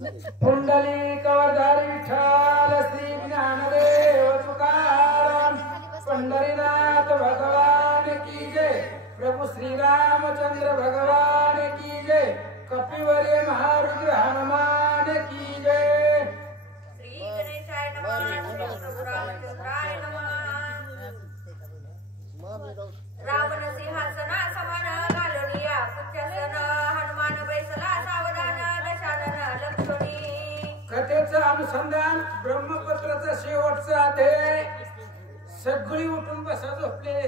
पुंडलिक अवतारी विठ्ठल श्री ज्ञानदेव तुकाराम पंढरीनाथ भगवान की जय। प्रभु श्री रामचंद्र भगवान की जय। कपिवरे महारुद्र हनुमान की जय। श्री गणेशाय नमः। प्रभु रामचंद्राय नमः। रावण सिंहासना समान घालूनिया कुच्चासन हनुमान बैसला सावधान दशानन लक्ष्मणी। कथेचं अनुसंधान ब्रह्मपत्राचा शेवटचा अध्याय। सगळी उठून बसा झोपले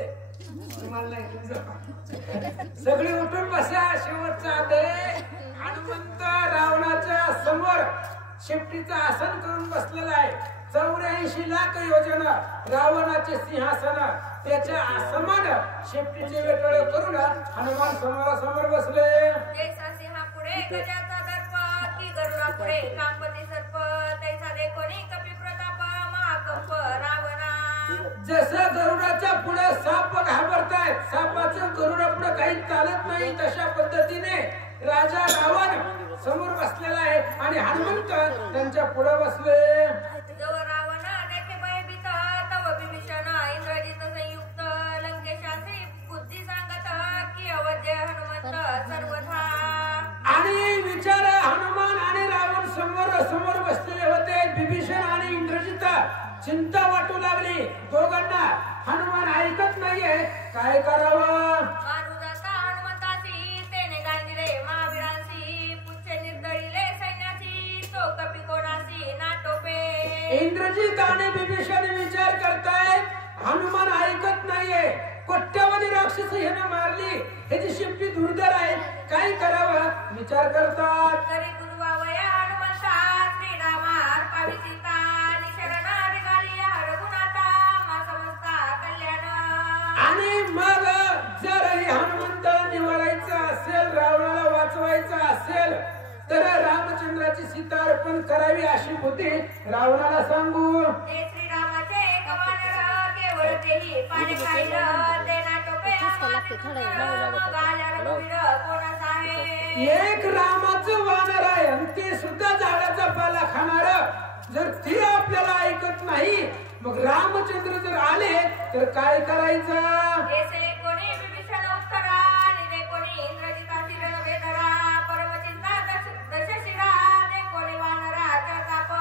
सगळी उठून बसा। शेवटचा अध्याय हनुमंत रावणाच्या समोर शेपटीचं आसन करून बसलेला आहे। 84 लाख योजना रावणाचे सिंहासन त्याच्या आसमान शेपटीचे वेटळे करून हनुमान समोरासमोर बसले। जैसा सिंहा पुढे गजाचा दर्प की गरुडा पुढे कांपती सर्प तैसा देखोनी कपी प्रताप महाकंप रावणा। जसं गरुडाच्या पुढे साप घाबरतायत, सापाचं गरुडा पुढे काही चालत नाही, तशा पद्धतीने राजा रावण समोर बसलेला आहे आणि हनुमंत त्यांच्या पुढे बसले। जव रावण देखे भयभीत तव विभीषण इंद्रजित संयुक्त लंकेशासी बुद्धी सांगत की अवध्य हनुमंत सर्वथा। आणि विचार हनुमान आणि रावण समोर बसलेले होते। विभीषण आणि इंद्रजित चिंता वाटू लागली दोघांना। हनुमान ऐकत नाहीये, काय करावं। मारुदाता हनुमंताची तेने गांजिले महावीरांसी पुच्छे निर्दळीले सैन्याची तो कपी कोणासी नाटोपे। इंद्रजित आणि विभीषण विचार करतायत हनुमान ऐकत नाहीये। कोट्यावधी राक्षस ह्याने मारली, ह्याची शिंपी दुर्धर आहे, काय करावं विचार करतात। तरी गुरुवावया हनुमंता श्रीरामा अर्पावी सीता निशरण निघाली रघुनाथा मा समजता कल्याण। आणि मग जर हे हनुमंत निवारायचं असेल, रावणाला वाचवायचं असेल तर रामचंद्राची सीता अर्पण करावी अशी बुद्धी रावणाला सांगू। ते श्रीरामाचे गवानर केवळ तेही पाणी खाईल ते नाटोपे कोणास आहे। एक रामाचं वानर आहे आणि ते सुद्धा झाडाचा पाला खाणार। जर ते आपल्याला ऐकत नाही मग रामचंद्र जर आले तर काय करायचं। ऐसे कोणी विभीषण उत्तरा निदे कोणी इंद्रजिताची रणवेधरा परमचिंता दशशिरा दे कोणी वानराचा ताप।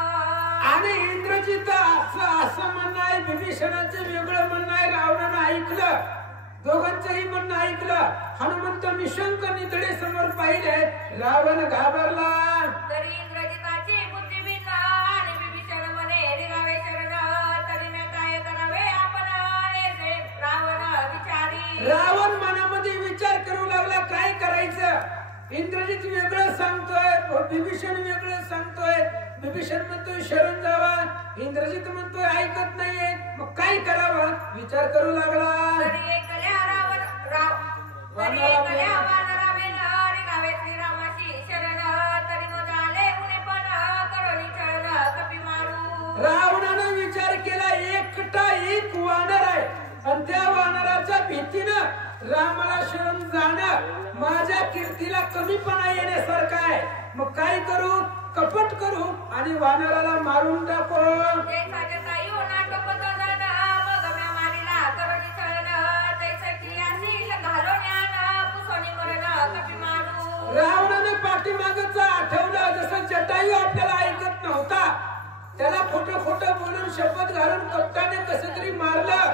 आणि इंद्रजित असं म्हणणं आहे, विभीषणाचं वेगळं म्हणणं आहे। रावणानं ऐकलं, दोघांचंही म्हणणं ऐकलं। हनुमंत निशंक निधडे समोर पाहिले, रावण घाबरला। तरी इंद्रजिताची बुद्धी भिन्न आणि विभीषण म्हणे निघावे शरण तरी मी काय करावे आपण ऐसे रावण विचारी। रावण मनामध्ये विचार करू लागला काय करायचं। इंद्रजित वेगळं सांगतोय, विभीषण वेगळं सांगतोय। विभीषण म्हणतोय शरण जावा, इंद्रजित म्हणतोय ऐकत नाहीये, मग काय करावं विचार करू लागला। तरी एकल्या वानरावेल निघावे श्रीरामाची शरण तरी मग आले उणे पण करोनी चरण कपी मारू। रावणानं विचार केला एकटा एक वानर आहे आणि त्या वानराच्या भीतीनं रामाला शरण जाणं माझ्या कीर्तीला कमीपणा येण्यासारखं आहे। मग काय करू, कपट करू आणि वानराला मारून टाकू। रावणाने पाठीमागच आठवलं, जसं जटायू आपल्याला ऐकत नव्हता, त्याला खोटं खोटं बोलून शपथ घालून कपटाने कसं तरी मारलं,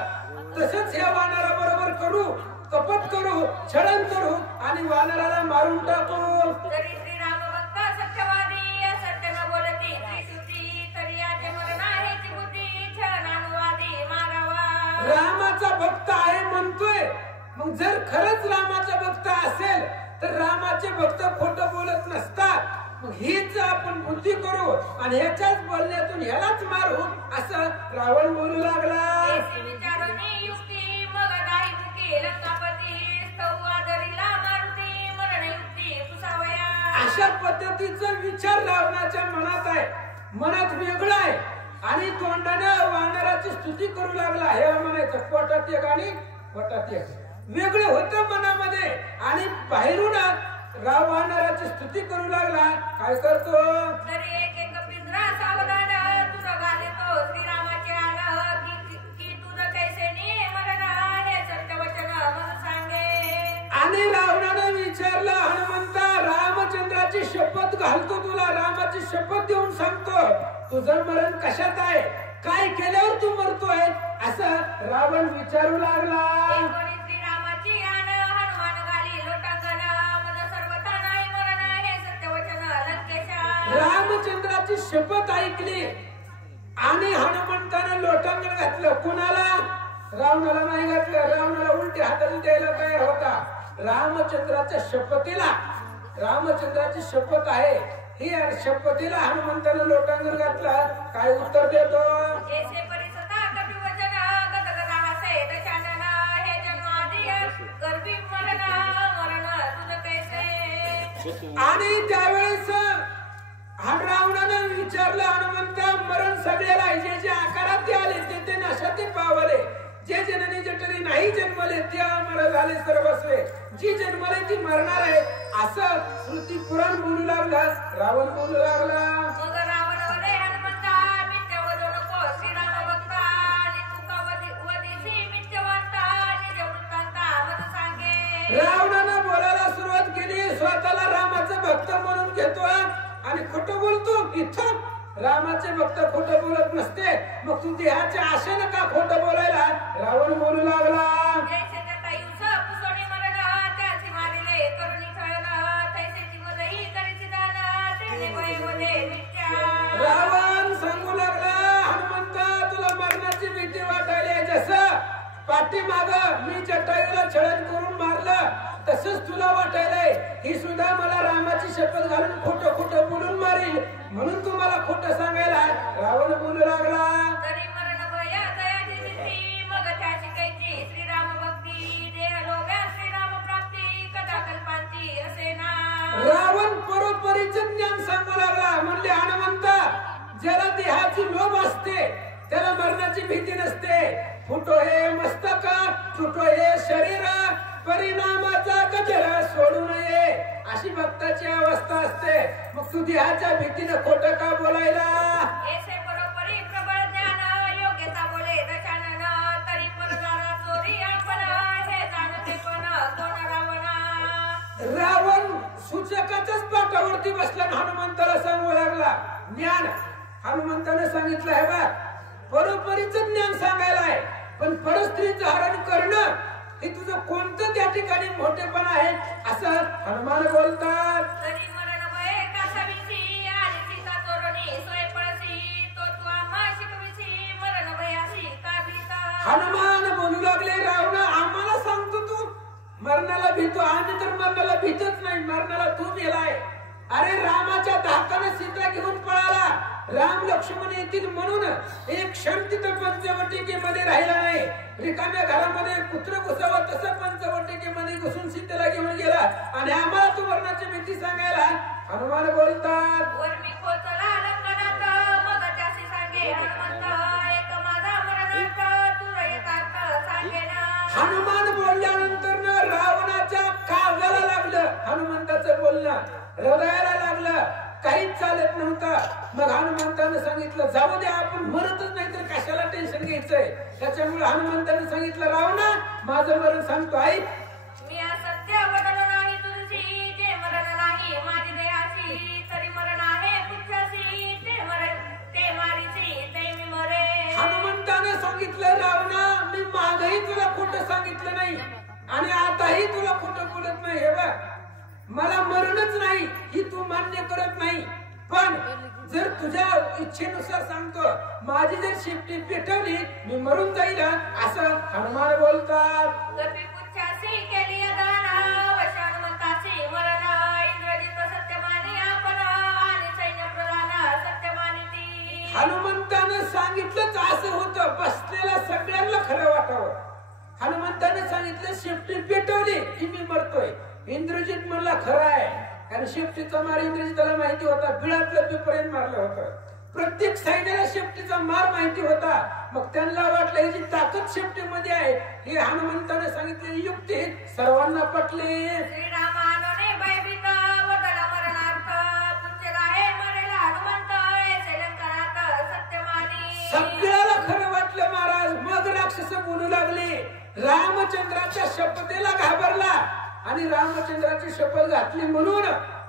तसंच या वानरा बरोबर करू, कपट करू, छळण करू आणि वानराला मारून टाकू। रामाचा भक्त आहे म्हणतोय, मग जर खरंच रामाचा भक्त असेल तर रामाचे भक्त खोटं बोलत नसतात। मग हीच आपण बुद्धी करू आणि ह्याच्याच बोलण्यातून ह्यालाच मारू असं रावण बोलू लागला। अशा पद्धतीचा विचार रावणाच्या मनात आहे, मनात वेगळा आहे आणि तोंडानं वानराची स्तुती करू लागला। हे म्हणायचं पोटात एक आणि पोटात एक, वेगळं होतं मनामध्ये आणि बाहेरून वानराची स्तुती करू लागला। काय करतो, घालतो तुला, रामाची शपथ देऊन सांगतो, तुझं मरण कशात आहे, काय केल्यावर तू मरतोय, असं रावण विचारू लागला. श्रीरामाची आण हनुमान घाली लोटांगण, मज सर्वथा नाही मरण, हे सत्यवचन लंकेशा. रामचंद्राची शपथ ऐकली आणि हनुमंतानं लोटांगण घातलं. कुणाला? रावणाला नाही घातलं. रावणाला उलटी हाताने द्यायला तयार होता. रामचंद्राच्या शपथीला, रामचंद्राची शपथ आहे, ही शपथीला हनुमंतानं लोटांगण घातलं. काय उत्तर देतो? ऐसे परिसता कटुवचन गदगद हासे दशानन, हे जन्मादी गर्भी मरण, मरण तुझ कैसे. आणि त्यावेळेस रावणानं विचारलं, हनुमंता मरण सगळ्याला, जे जे आकारात ते आले ते ते नशाते पावले, जे जननी जठरी नाही जन्मले ते अमर झाले सर्वस्वे, जी जन्मले ती मरणार आहे, असं श्रुती पुराण बोलू लागला. रावण बोलू लागला, मग रावण वदे हनुमंता, मिथ्या वदू नको श्रीराम भक्ता, आणि तुका वदिसी मिथ्यवंता, निज वृत्तांता मज सांगे. रावणानं बोलायला सुरुवात केली. स्वतःला रामाचा भक्त म्हणून घेतो आणि खोटं बोलतो. इथं रामाचे भक्त खोटं बोलत नसते, मग तू देहाच्या आशेनं का खोटं बोलायला? रावण बोलू लागला, जैसे जटायुस पुसोनी मरण, त्याची मारिले करुणी छळन, तैसेची मजही करीची दान, तेने भय वदे मिथ्या. रावण सांगू लागला, हनुमंता तुला मरणाची भीती वाटायली, जसं पाठीमाग मी जटायूला छळण करून मारलं तसंच तुला वाटायलंय. ही सुद्धा मला रामाची शपथ घालून खोटं खोटं बोलून मारील, म्हणून तू मला खोटं सांगायला. रावण बोलू लागला, तरी मरण भय दयाची भीती, मग त्याची कैची श्रीराम भक्ती, देह लोभ्या श्रीराम प्राप्ती, कथा कल्पांती असे ना. रावण परोपरीचं ज्ञान सांगू लागला. म्हणले, हनुमंता ज्याला देहाची लोभ असते त्याला मरणाची भीती नसते. फुटो हे मस्तक, तुटो हे शरीर, परिणामाचा गजर सोडू नये, अशी भक्ताची अवस्था असते. मग तू देहाच्या भीतीनं खोटं का बोलायला? ऐसे परोपरी प्रबळ ज्ञान, योग्यता बोले दशानन, तरी परदारा चोरी आपण, हे जाणते पण कोण रावणा. रावण सूचकाच्याच पाठावरती बसला, हनुमंताला सांगू लागला. ज्ञान हनुमंताने सांगितलं आहे बा, परोपरीचं ज्ञान सांगायला आहे, पण परस्त्रीचं हरण करणं हे तुझं कोणतं त्या ठिकाणी मोठेपणा आहे, असं हनुमान बोलतात. तरी मरण भय कासाविसी, आणि सीता चोरणी सोय पळसी, तो तू आम्हा शिकविसी, मरण भयासी का भीता. हनुमान बोलू लागले, रावणा आम्हाला सांगतो तू मरणाला भीतो? आम्ही तर मरणाला भीतच नाही, मरणाला तू मेलाय. अरे रामाच्या धाकाने सीता घेऊन पळाला, राम लक्ष्मण येतील म्हणून एक क्षण तिथं पंचवटिकेमध्ये राहिला नाही. रिकाम्या घरामध्ये कुत्र घुसावं तसं पंचवटिकेमध्ये घुसून सीतेला घेऊन गेला, आणि आम्हाला तू मरणाची भीती सांगायला. हनुमान बोलतात, वर मी पोचला लंकनात, मग त्यासी सांगे हनुमंत, एक माझा मरणार्थ तुला एकार्थ सांगेन. हनुमान बोलल्यानंतर रावणाच्या काळजाला लागलं, हनुमंताचं बोलणं हृदयाला लागलं, काहीच चालत नव्हतं. मग हनुमंतानं सांगितलं, जाऊ द्या, आपण मरतच नाही तर कशाला टेन्शन घ्यायचंय. त्याच्यामुळे हनुमंतानं सांगितलं, रावणा माझं मरण सांगतो ऐक. मी असत्य वदन नाही तुझी, जे मरण नाही माझी दयाची, तरी मरण आहे पुच्छासी, ते मारीची ते मी मरे. हनुमंतानं सांगितलं, रावणा मी मागही तुला खोटं सांगितलं नाही आणि आताही तुला खोटं बोलत नाही. हे बघ, मला मरणच नाही ही तू मान्य करत नाही, पण जर तुझ्या इच्छेनुसार सांगतो, माझी जर शिफ्टी पेटवली मी मरून जाईल, असं हनुमान बोलतात. कपी पुच्छासी केली दान, वश हनुमंतासी मरण, इंद्रजित सत्यमानी आपण, आणि सैन्य प्रधान सत्यमानी ती. हनुमंतानं सांगितलंच असं होतं, बसलेल्या सगळ्यांना खरं वाटावं. हनुमंताने सांगितलं शिफ्टी पेटवली की मी मरतोय. इंद्रजित म्हणला खरं आहे, कारण शेपटीचा मार इंद्रजिताला माहिती होता, बिळातलं पिपर्यंत मारलं होतं. प्रत्येक सैन्याला शेपटीचा मार माहिती होता. मग त्यांना वाटलं ही जी ताकद शेपटीमध्ये आहे, ही हनुमंताने सांगितलेली युक्ती सर्वांना पटली. श्रीरामाने भयभीत वदला मरणार्थ, पुच्छला हे मरेला हनुमंत, ऐसे लंकनात सत्यमानी. सगळ्याला खरं वाटलं महाराज. मग राक्षस बोलू लागले, रामचंद्राच्या शपथेला घाबरला आणि रामचंद्राची शपथ घातली म्हणून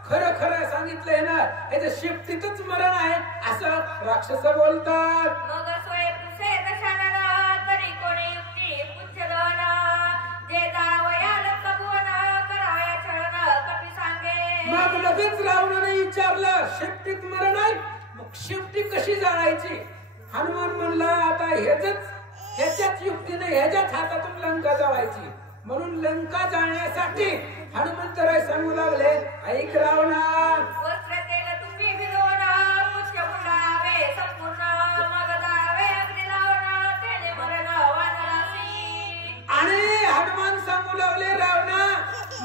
खरं खरं सांगितलंय ना, याच्या शेपटीतच मरण आहे असं राक्षस बोलतात. मग सोय पुसे दशानन तरी कोणी युक्ती पुच्छदन जे जावयाल कबून करावया छळन कपी सांगे. मग लगेच रावणाने विचारलं शेपटीत मरण आहे, मग शेपटी कशी जाळायची? हनुमान म्हणला आता ह्याच्याच युक्तीने ह्याच्याच हातातून लंका जावायची. म्हणून लंका जाळण्यासाठी हनुमंतराय सांगू लागले, ऐक रावणा, वस्त्र तेल तुम्ही भिजवून पुच्छ गुंडाळावे संपूर्ण मग जाळावे अग्नी लावून त्याने मरण वानरासी. आणि हनुमान सांगू लागले, रावणा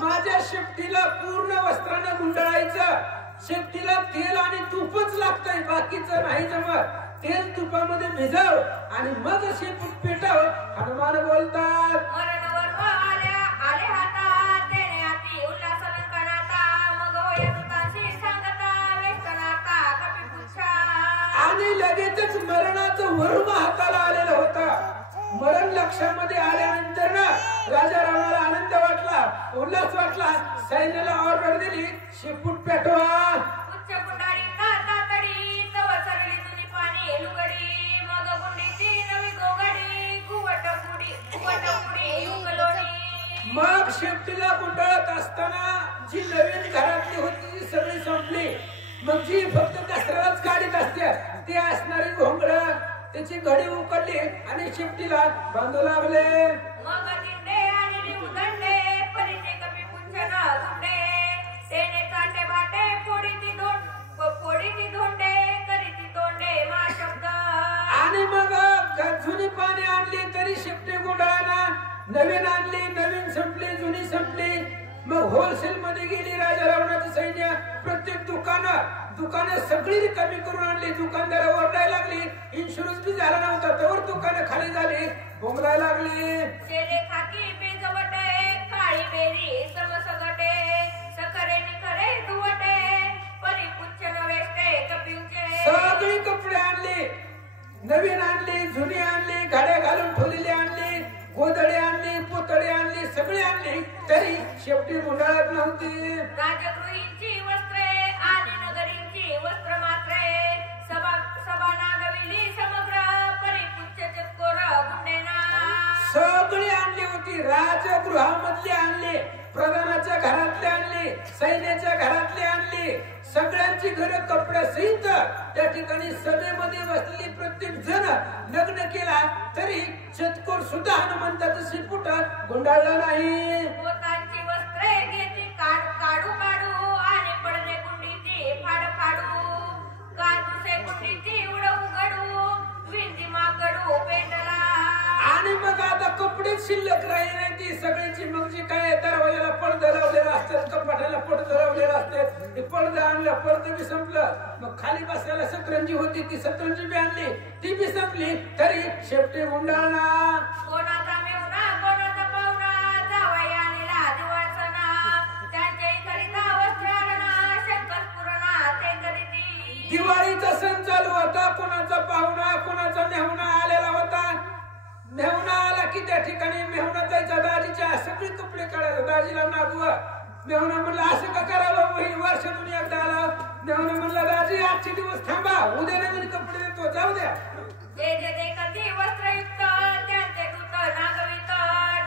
माझ्या शेपटीला पूर्ण वस्त्राने गुंडाळायचं. शेपटीला तेल आणि तूपच लागतंय, बाकीचं नाही जमत. तेल तुपामध्ये भिजव आणि मग शेपूट पेटव. हनुमान बोलतात, मरण वर्म आले हातात त्याने हाती उल्हास लंकनाता मग होय सुतांशी सांगता वेष्टनाता कपी पुच्छा. आणि लगेचच मरणाचं वर्म हाताला आलेलं होतं. मरण लक्षामध्ये आल्यानंतर ना राजा रावणाला आनंद वाटला, उल्हास वाटला. सैन्याला ऑर्डर दिली, शेपूट पेटवा. उच्च गुंडाळी तातडी तव सरली जुनी पाणी लुगडी मग गुंडीची नवी गोगडी कुवट पुडी उकलोणी. मग शेपटीला गुंडाळत असताना जी नवीन घरातली होती ती सगळी संपली. मग जी फक्त दसऱ्यालाच काढीत असते ते असणारी घोंगड त्याची घडी उकडली आणि शेपटीला बांधू लागले. मग दिंडे आणि दिवदंडे परीचे कपी पुच्छन गुंडे तेने चाटे बाटे फोडीची धोंडे करीची तोंडे मा शब्द. आणि मग जुनी पाणी आणली तरी शेपटी गुंडाळाना, नवीन आणली नवीन संपली जुनी संपली. मग होलसेल मध्ये गेली राजा रावणाचं सैन्य. प्रत्येक दुकानं सगळी रिकामी करून आणली. दुकानदार ओरडायला लागली, इन्शुरन्स बी झाला नव्हता तवर दुकानं खाली झाली, बोंबलायला लागली. शेले खाकी बेजवटे काळी बेरी समसगटे सखरे निखरे दुवटे परी पुच्छन वेष्टे कपिवचे. सगळी कपडे आणली, नवीन आणली जुनी आणली, गाड्या घालून ठेवलेली आणली, गोदडी आणली, पुतळी आणली, सगळी आणली तरी शेपटी गुंडाळत नव्हती. राजगृहींची वस्त्रे आणि नगरींची वस्त्र मात्रे सभा नागविली समग्र परी पुच्छ चतकोर गुंडेना. सगळी आणली होती. राजगृहामधली आणली, प्रधानाच्या घरातली आणली, सैन्याच्या घरातली आणली, सगळ्यांची घरं कपड्यासहित त्या ठिकाणी सभेमध्ये बसलेली प्रत्येक जण लग्न केला तरी चतकोर सुद्धा हनुमंताचं शेपूट गुंडाळलं नाही. पोतांची वस्त्रे घेती काढू आणि पडदे गुंडीची फाडू काजूसे गुंडीची उघडू विंदी माकडू पेटला. आणि मग आता कपडे शिल्लक राहिली नाही ती सगळ्यांची. मग जी काय दरवाजाला पडदा लावलेला असतात, कपाटाला पडदा लावलेला असतात, ते पडदा आणला, पडदा बी संपलं. मग खाली बसायला सतरंजी होती ती सतरंजी बी आणली, ती बी संपली तरी शेपटी गुंडाळना. कोणाचा मेवना कोणाचा पाहुणा जावई आणला दिवाळसना त्यांच्या करिता वस्त्रालना शंकर पुरणा ते करीती. दिवाळीचा सण चालू होता, कोणाचा पाहुणा कोणाचा मेहुणा आलेला होता. मेहुणा आला की त्या ठिकाणी मेहुणा जायचा दाजीच्या सगळे कपडे काढायला, दाजीला नागवा. मेहुणा म्हणला असं का करावं, वर्षातून एकदा आला. मेहुणा म्हणला दाजी आजचे दिवस थांबा, उद्या नवीन कपडे देतो, जाऊ द्या. जे देखती वस्त्रयुक्त त्यांचे दूत नागवित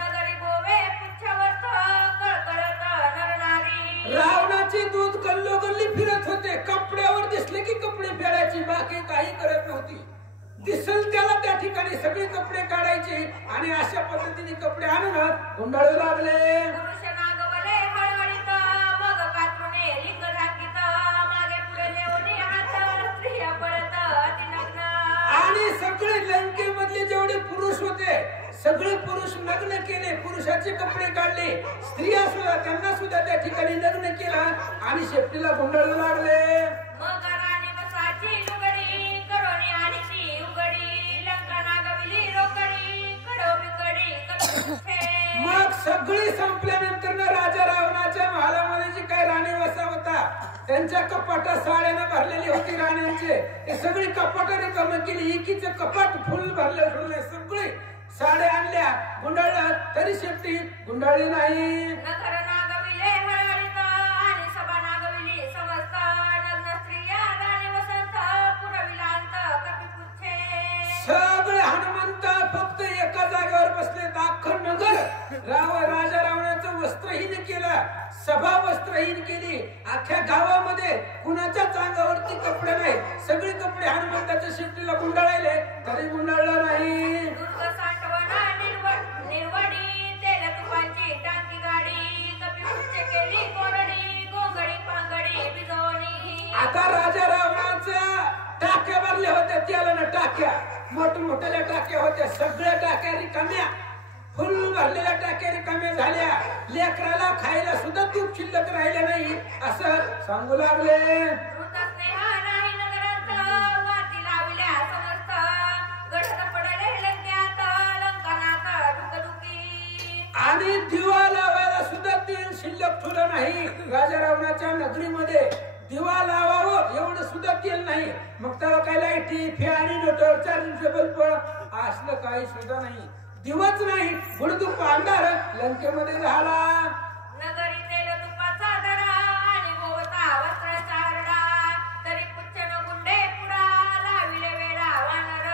नगरी बोवे पुच्छवर्त कळकळत नरनारी. रावणाचे दूध गल्लोगल्ली फिरत होते, कपड्यावर दिसले की कपडे फेडायची, बाकी काही करत नव्हती. दिसल त्याला त्या ठिकाणी सगळे कपडे काढायचे आणि अशा पद्धतीने कपडे आणून गुंडाळू लागले. पुरुष नागवले हळहळीत मग कातरुणे लिंग झाकीत मागे पुढे नेऊन हात स्त्रिया पळत अतिनग्न. आणि सगळे लंकेमधले जेवढे पुरुष होते सगळे पुरुष नग्न केले, पुरुषाचे कपडे काढले, स्त्रिया सुद्धा त्यांना सुद्धा त्या ठिकाणी नग्न केला आणि शेपटीला गुंडाळू लागले. मग राणी बसाची लुगडी करोनी आणि ती उघडी लंका नागविली रोकडी कडो बिकडी कपडे. मग सगळी संपल्यानंतर ना राजा रावणाच्या महालामध्ये जी काही राणी वसा होता त्यांच्या कपाटा साड्यानं भरलेली होती राण्यांचे, ते सगळी कपाट रिकामी केली. एकीचं कपाट फुल भरले, सगळी साड्या आणल्या, गुंडाळलं तरी शेपटी गुंडाळली नाही. नगर नागविले हळहळीत आणि सभा नागविली सगळे हनुमंत फक्त एका जागेवर बसले. अख्खं नगर राजा रावणाचं वस्त्रहीन केलं, सभा वस्त्रहीन केली. अख्ख्या गावामध्ये कुणाच्याच अंगावरती कपडे नाही. सगळे कपडे हनुमंताच्या शेपटीला गुंडाळले तरी गुंडाळला नाही. दुर्ग साठवणा निर्वडी तेल तुपाची टाकी गाडी कपी केली कोरडी गोंगडी पांगडी बिजवणी. आता राजा रावणाचा टाक्या भरल्या होत्या तेलानं, टाक्या मोठमोठ्या टाक्या होत्या. सगळ्या टाक्या रिकाम्या, फुल भरलेल्या टाक्या रिकाम्या झाल्या. लेकराला खायला सुद्धा तूप शिल्लक राहिले नाही असं सांगू लागले. स्नेहा नाही नगरात वाती लावल्या समस्त गडद पडले लंक्यात लंकनात डुकडुकी. आणि दिवा लावायला सुद्धा तेल शिल्लक ठेवलं नाही. राजा रावणाच्या नगरीमध्ये दिवा लावावं एवढं सुद्धा तेल नाही. मग तेव्हा काय लाईटी फॅन इन्व्हर्टर चार्जिंगचे बल्ब असलं काही सुद्धा नाही. दिवस नाही, गुडदुप्प अंधार लंकेमध्ये झाला. नगरी तेल तुपाचा दडा आणि गोवता वस्त्राचा रडा तरी पुच्छन गुंडे पुडा लाविले वेडा वानर.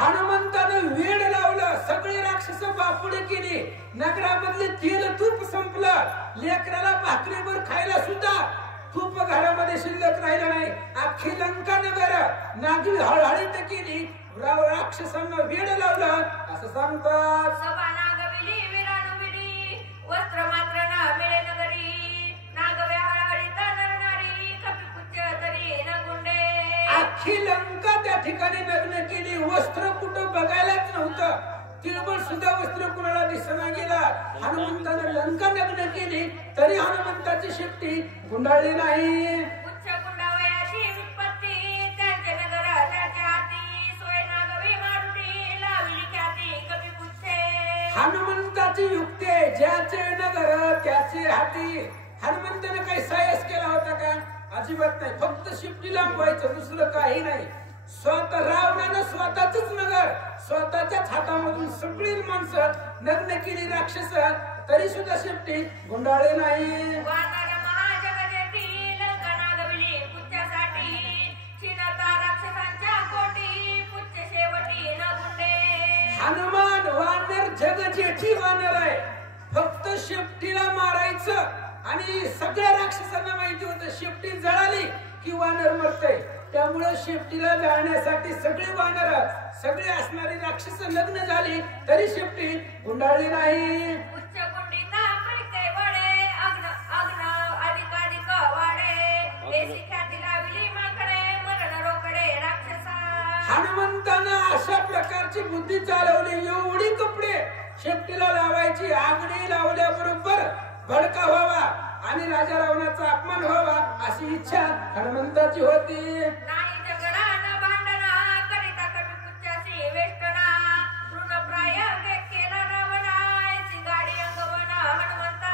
हनुमंतानं वेड लावलं, सगळी राक्षस बापुडे केली. नगरामधले तेल तूप संपलं. लेकराला भाकरीवर खायला सुद्धा तूप घरामध्ये शिल्लक राहिलं नाही. अख्खी लंका नगर नागरी हळहळीत केली. राक्षसांना वेड लावलं असं सांगतात. सभा नागविली विरानुविली वस्त्र मात्र न मिळे नगरी नागवे हळहळीत नरनारी कपी पुच्छ तरी न गुंडे. अख्खी लंका त्या ठिकाणी नग्न केली. वस्त्र कुठं बघायलाच नव्हतं. तिळभर सुद्धा वस्त्र कुणाला दिसना गेला. हनुमंताने लंका नग्न केली तरी हनुमंताची शेपटी गुंडाळली नाही. उच्च गुंडावयाची विपत्ती त्यांचे नगर त्याचे हाती सोय नागवी मारुती लावली ख्याती कपी पुच्छे. हनुमंताची युक्ती आहे, ज्याचे नगर त्याचे हाती. हनुमंताने काही सायस केला होता का? अजिबात नाही. फक्त शेपटी लांबवायचं, दुसरं काही नाही. स्वतः रावणानं स्वतःच नगर स्वतःच्याच हातामधून सगळी माणसं नग्न केली राक्षस तरी सुद्धा शेपटी गुंडाळली नाही. वानर महाजगजेती लंका नागविली पुच्छ्यासाठी चिनता राक्षसांच्या कोटी पुच्छ शेवटी न गुंडे. हनुमान वानर जगजेठी वानर आहे. फक्त शेपटीला मारायचं आणि सगळ्या राक्षसांना माहिती होतं शेपटी जळाली की वानर मरतय. त्यामुळे शेपटीला जाळण्यासाठी सगळे वानर सगळे असणारी राक्षस लग्न झाली तरी शेपटी गुंडाळली नाही. उच्च गुंडीता पडके वडे अग्न अग्न अधिकाधिक वाडे देशी ख्याती लावली माकडे मरण रोकडे राक्षसा. हनुमंतानं अशा प्रकारची बुद्धी चालवली. एवढी कपडे शेपटीला लावायची, आगडी लावल्याबरोबर भडका व्हावा आणि राजा रावणाचा अपमान व्हावा अशी इच्छा हनुमंताची होती. नाही झगडा न भांडणा करिता कमी पुच्छासी वेष्टना तृणप्राय केला रावणाची गाडी अंगवना हनुमंता.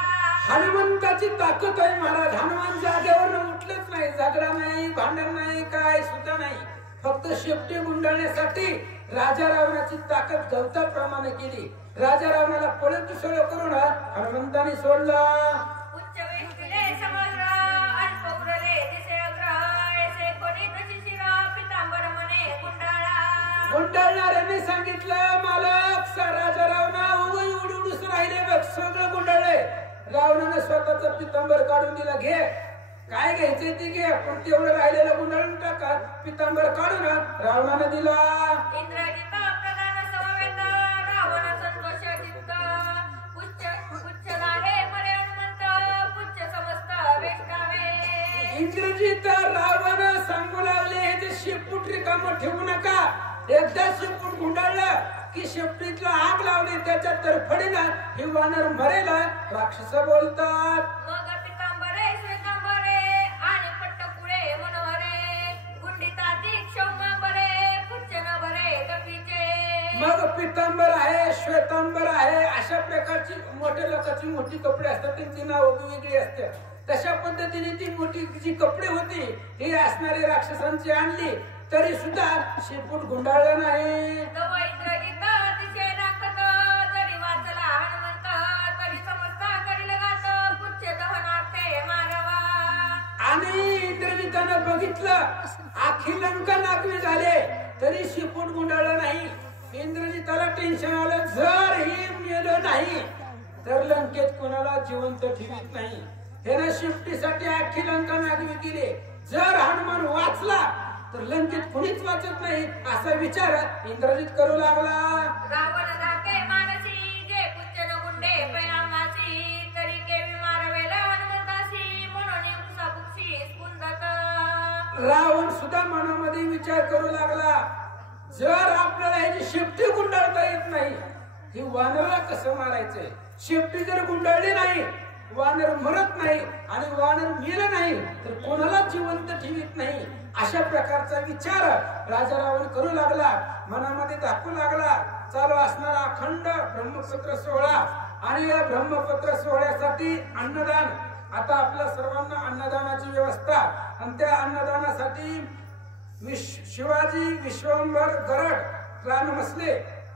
हनुमंताची ताकद आहे महाराज. हनुमान जागेवर उठलंच नाही, झगडा नाही, भांडण नाही, काय सुद्धा नाही. फक्त शेपटी गुंडाळण्यासाठी राजा रावणाची ताकद गवताप्रमाणे केली. राजा रावणाला पळत दुसरं करून हनुमंताने सोडला. उच्च वेष्टिले समग्र अल्प उरले दिसे अग्र ऐसे कोणी तशी शिरा पितांबर मने गुंडाळा. गुंडाळणाऱ्यांनी सांगितलं मालक राजा रावणा एवढी उडूस राहिले बघ, सगळं गुंडाळले. रावणाने स्वतःच पितांबर काढून दिला. घे काय घ्यायचंय ते घे, पण तेवढं राहिलेलं गुंडाळून टाका. पितांबर काढून रावणाने दिला. इंद्रजित प्रधान समवेत रावण संतोष चित्त पुच्छ आहे मरे हनुमंत पुच्छ समस्त वेष्टावे. इंग्रजीत रावण सांगू लागले हे जे शेपूट रिकामं ठेवू नका. एकदा शेपूट गुंडाळलं की शेपटीतला आग लावली त्याच्या तरफडीनं हे वानर मरेला राक्षस बोलतात. मग पितांबरे श्वेतांबरे आणि पट्टकुळे मनोहरे गुंडीताती क्षौमांबरे पुच्छ न भरे कपीचे. मग पितांबर आहे, श्वेतांबर आहे, अशा प्रकारची मोठ्या लोकांची मोठी कपडे असतात, त्यांची नाव वेगळी असतात. तशा पद्धतीने ती मोठी जी कपडे होती ही असणारी राक्षसांची आणली तरी सुद्धा शेपूट गुंडाळला नाही. इंद्रजित तिचे दाखत जरी वाचला हनुमंत तरी समजता करी लगात पुच्छ दहनार्थे मारावा. आणि इंद्रजितानं बघितलं आखी लंका नागवी झाले तरी शिपूट गुंडाळलं नाही. इंद्रजिताला टेन्शन आलं, जर ही मेलं नाही तर लंकेत कोणाला जिवंत ठेवीत नाही. त्याने शिफ्टीसाठी आखी लंका नागवी केली. जर हनुमान वाचला तर लंकेत कोणीच वाचत नाही असा विचार इंद्रजित करू लागला. रावण राखे मानसी जे पुच्चन गुंडे पैरामासी तरी केवी मारवेला हनुमंतासी म्हणून कुसाबुक्षी स्पुंदत. रावण सुद्धा मनामध्ये विचार करू लागला, जर आपल्याला ह्याची शेपटी गुंडाळता येत नाही ही वानरला कसं मारायचंय. शेपटी जर गुंडाळली नाही वानर मरत नाही आणि वानर मेलं नाही तर कोणाला जिवंत ठेवीत नाही. अशा प्रकारचा विचार राजा रावण करू लागला, मनामध्ये दाखवू लागला. चालू असणारा अखंड ब्रह्मपुत्र सोहळा आणि या ब्रह्मपुत्र सोहळ्यासाठी अन्नदान. आता आपल्या सर्वांना अन्नदानाची व्यवस्था आणि त्या अन्नदानासाठी शिवाजी विश्वंभर गरड रानमसले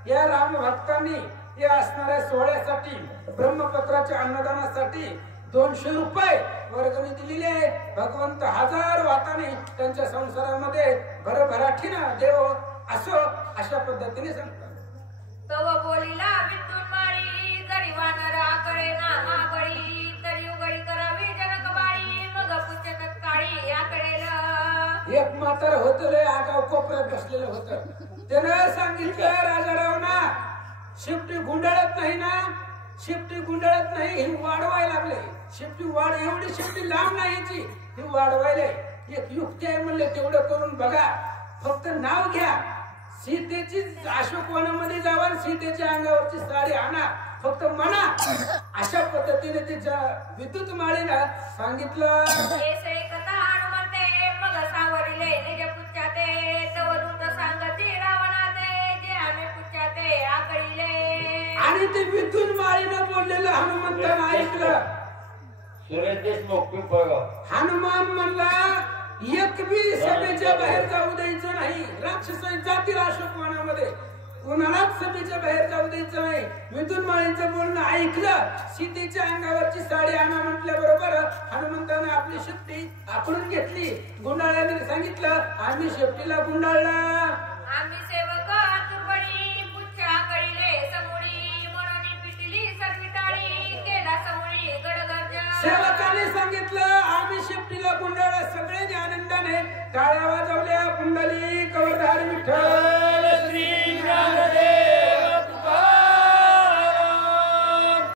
या रामभक्तांनी या असणाऱ्या सोहळ्यासाठी ब्रह्मपत्राच्या अन्नदानासाठी 200 रुपये वर्गणी दिलेली आहे. भगवंत 1000 वाताने त्यांच्या संसारामध्ये भरभराटीनं देव असो अशा पद्धतीने सांगतात. तव बोलीला विद्युन माळी जरी वानर आकळे ना मागळी तरी उघडी करावी जनकबाळी मग पुच्छ तत्काळी आकळेल. एक म्हातार होतं लय आगाव कोपऱ्यात बसलेलं होतं. त्यानं सांगितलं राजा रावणा, शिफ्टी गुंडाळत नाही ना, शिफ्टी गुंडाळत नाही ही वाढवायला लागले. शिफ्टी वाढ एवढी शिफ्टी लांब नाही ही वाढवायला एक युक्ती आहे म्हणले, तेवढं करून बघा. फक्त नाव घ्या, सीतेची अशोकवनामध्ये जावा, सीतेच्या अंगावरची साडी आणा, फक्त म्हणा. अशा पद्धतीने तिच्या विद्युत माळीला सांगितलं. कथा हनुमंते मग सावरिले निज पुच्छाते तव दूत सांगती रावणाते जे आम्ही पुच्छाते आकळीले. आणि ते विद्युत माळीनं बोललेलं हनुमंतानं ऐकलं. सुरेश देशमुख पिंपळगाव. हनुमान म्हणला, एक बी सभेच्या बाहेर जाऊ द्यायचं नाही. राक्षस जातील अशोकवनामध्ये, कोणालाच सभेच्या बाहेर जाऊ द्यायचं नाही. विद्युत माळींचं बोलणं ऐकलं. सीतेच्या अंगावरची साडी आणा म्हटल्याबरोबर हनुमंतानं आपली शेपटी आखडून घेतली. गुंडाळ्याने सांगितलं, आम्ही शेपटीला गुंडाळला. आम्ही सेवक तुरबडी पुच्छ आकळीले समोडी म्हणून पिटिली सर्वी टाळी केला समोळी गडगर्ज. सेवकाने सांगितलं, आम्ही शेपटीला गुंडाळला. सगळ्यांनी आनंदाने टाळ्या वाजवल्या, कुंडली